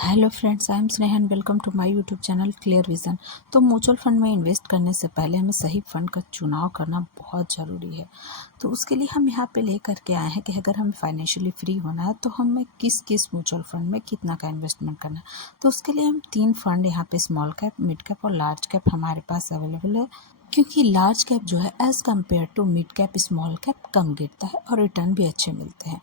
Hello friends, I am Sneha and welcome to my YouTube channel clear vision. तो mutual fund में invest करने से पहले हमें सही फंड का चुनाव करना बहुत ज़रूरी है। तो उसके लिए हम यहाँ पे लेकर के आए हैं कि अगर हमें फाइनेंशियली फ्री होना है तो हमें किस किस म्यूचुअल फंड में कितना का इन्वेस्टमेंट करना है। तो उसके लिए हम 3 फंड यहाँ पे स्मॉल कैप, मिड कैप और लार्ज कैप हमारे पास अवेलेबल है। क्योंकि लार्ज कैप जो है as compared to mid cap, small cap कम गिरता है और रिटर्न भी अच्छे मिलते हैं।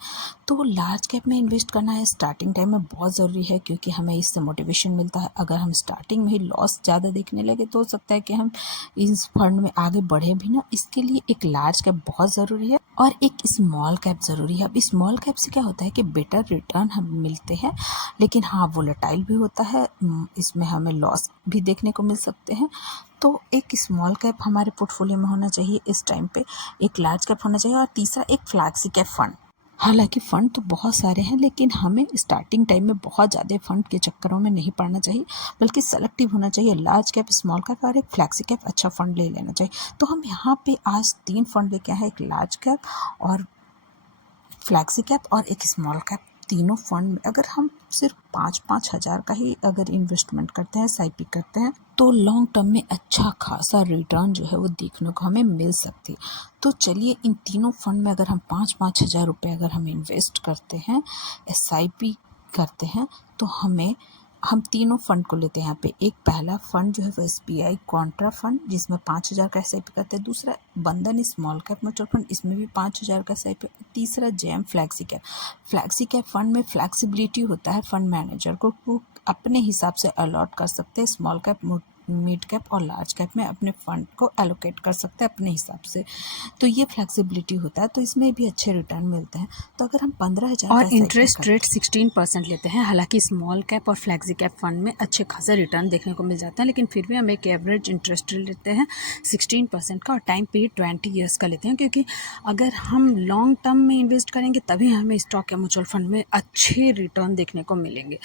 तो लार्ज कैप में इन्वेस्ट करना है स्टार्टिंग टाइम में बहुत ज़रूरी है, क्योंकि हमें इससे मोटिवेशन मिलता है। अगर हम स्टार्टिंग में ही लॉस ज़्यादा देखने लगे तो हो सकता है कि हम इस फंड में आगे बढ़े भी ना। इसके लिए एक लार्ज कैप बहुत ज़रूरी है और एक स्मॉल कैप ज़रूरी है। अब स्मॉल कैप से क्या होता है कि बेटर रिटर्न हम मिलते हैं, लेकिन हाँ वोलेटाइल भी होता है, इसमें हमें लॉस भी देखने को मिल सकते हैं। तो एक स्मॉल कैप हमारे पोर्टफोलियो में होना चाहिए इस टाइम पे, एक लार्ज कैप होना चाहिए और तीसरा एक फ्लैक्सी कैप फंड। हालांकि फ़ंड तो बहुत सारे हैं, लेकिन हमें स्टार्टिंग टाइम में बहुत ज़्यादा फ़ंड के चक्करों में नहीं पड़ना चाहिए, बल्कि सेलेक्टिव होना चाहिए। लार्ज कैप, स्मॉल कैप और एक फ्लैक्सी कैप अच्छा फ़ंड ले लेना चाहिए। तो हम यहाँ पे आज 3 फ़ंड लेके आए हैं, एक लार्ज कैप और फ्लैक्सी कैप और एक स्मॉल कैप। तीनों फंड में अगर हम सिर्फ 5-5 हज़ार का ही अगर इन्वेस्टमेंट करते हैं, एसआईपी करते हैं, तो लॉन्ग टर्म में अच्छा खासा रिटर्न जो है वो देखने को हमें मिल सकती है। तो चलिए इन तीनों फंड में अगर हम 5-5 हज़ार रुपये अगर हम इन्वेस्ट करते हैं, एसआईपी करते हैं, तो हम तीनों फंड को लेते हैं। यहाँ पे एक पहला फंड जो है वो एसबीआई कॉन्ट्रा फंड, जिसमें 5,000 का एसआईपी करते हैं। दूसरा बंधन स्मॉल कैप म्यूचुअल फंड, इसमें भी 5,000 का एसआईपी। तीसरा gem flexi cap. Flexi cap fund में फ्लैक्सिबिलिटी होता है फंड मैनेजर को, वो अपने हिसाब से अलॉट कर सकते हैं। स्मॉल कैप, मिड कैप और लार्ज कैप में अपने फंड को एलोकेट कर सकते हैं अपने हिसाब से। तो ये फ्लेक्सिबिलिटी होता है, तो इसमें भी अच्छे रिटर्न मिलते हैं। तो अगर हम 15,000 और का इंटरेस्ट रेट 16% लेते हैं। हालांकि स्मॉल कैप और फ्लैक्सी कैप फंड में अच्छे खासे रिटर्न देखने को मिल जाता है, लेकिन फिर भी हम एक एवरेज इंटरेस्ट रेट लेते हैं 16% का और टाइम पीरियड 20 ईयर्स का लेते हैं, क्योंकि अगर हम लॉन्ग टर्म में इन्वेस्ट करेंगे तभी हमें स्टॉक या म्यूचुअल फंड में अच्छे रिटर्न देखने को मिलेंगे।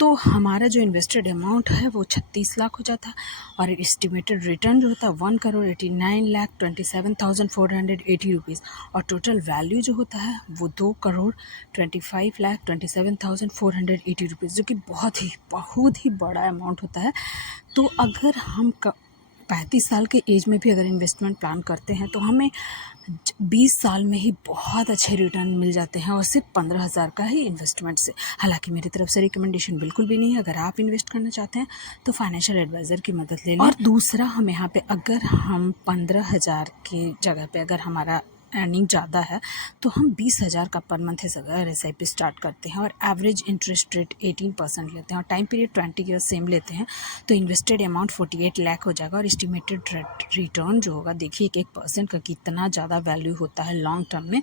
तो हमारा जो इन्वेस्टेड अमाउंट है वो 36 लाख हो जाता है और एस्टिमेटेड रिटर्न जो होता है 1,89,27,480 रुपीज़ और टोटल वैल्यू जो होता है वो 2,25,27,480 रुपीज़, जो कि बहुत ही बड़ा अमाउंट होता है। तो अगर हम 35 साल के एज में भी अगर इन्वेस्टमेंट प्लान करते हैं तो हमें 20 साल में ही बहुत अच्छे रिटर्न मिल जाते हैं, और सिर्फ 15,000 का ही इन्वेस्टमेंट से। हालांकि मेरी तरफ से रिकमेंडेशन बिल्कुल भी नहीं है। अगर आप इन्वेस्ट करना चाहते हैं तो फाइनेंशियल एडवाइज़र की मदद ले लें। और दूसरा, हम यहाँ पे अगर हम 15,000 की जगह पे अगर हमारा अर्निंग ज़्यादा है तो हम 20,000 का पर मंथ अगर एसआईपी स्टार्ट करते हैं और एवरेज इंटरेस्ट रेट 18% लेते हैं और टाइम पीरियड 20 ईयर्स सेम लेते हैं, तो इन्वेस्टेड अमाउंट 48 लाख हो जाएगा और एस्टिमेटेड रिटर्न जो होगा, देखिए 1% का कितना ज़्यादा वैल्यू होता है। लॉन्ग टर्म में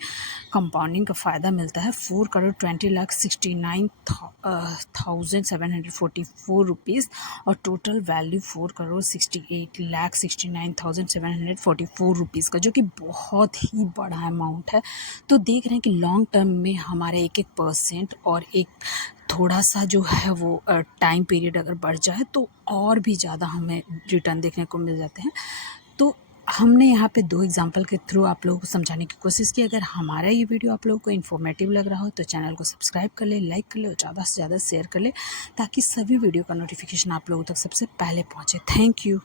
कंपाउंडिंग का फ़ायदा मिलता है। 4,20,69,744 रुपीज़ और टोटल वैल्यू 4,68,69,744 रुपीज़ का, जो कि बहुत ही बड़ा अमाउंट है। तो देख रहे हैं कि लॉन्ग टर्म में हमारा 1% और एक थोड़ा सा जो है वो टाइम पीरियड अगर बढ़ जाए तो और भी ज़्यादा हमें रिटर्न देखने को मिल जाते हैं। तो हमने यहाँ पे 2 एग्जांपल के थ्रू आप लोगों को समझाने की कोशिश की। अगर हमारा ये वीडियो आप लोगों को इन्फॉर्मेटिव लग रहा हो तो चैनल को सब्सक्राइब कर ले, लाइक कर ले और ज़्यादा से ज़्यादा शेयर कर ले, ताकि सभी वीडियो का नोटिफिकेशन आप लोगों तक सबसे पहले पहुँचे। Thank you.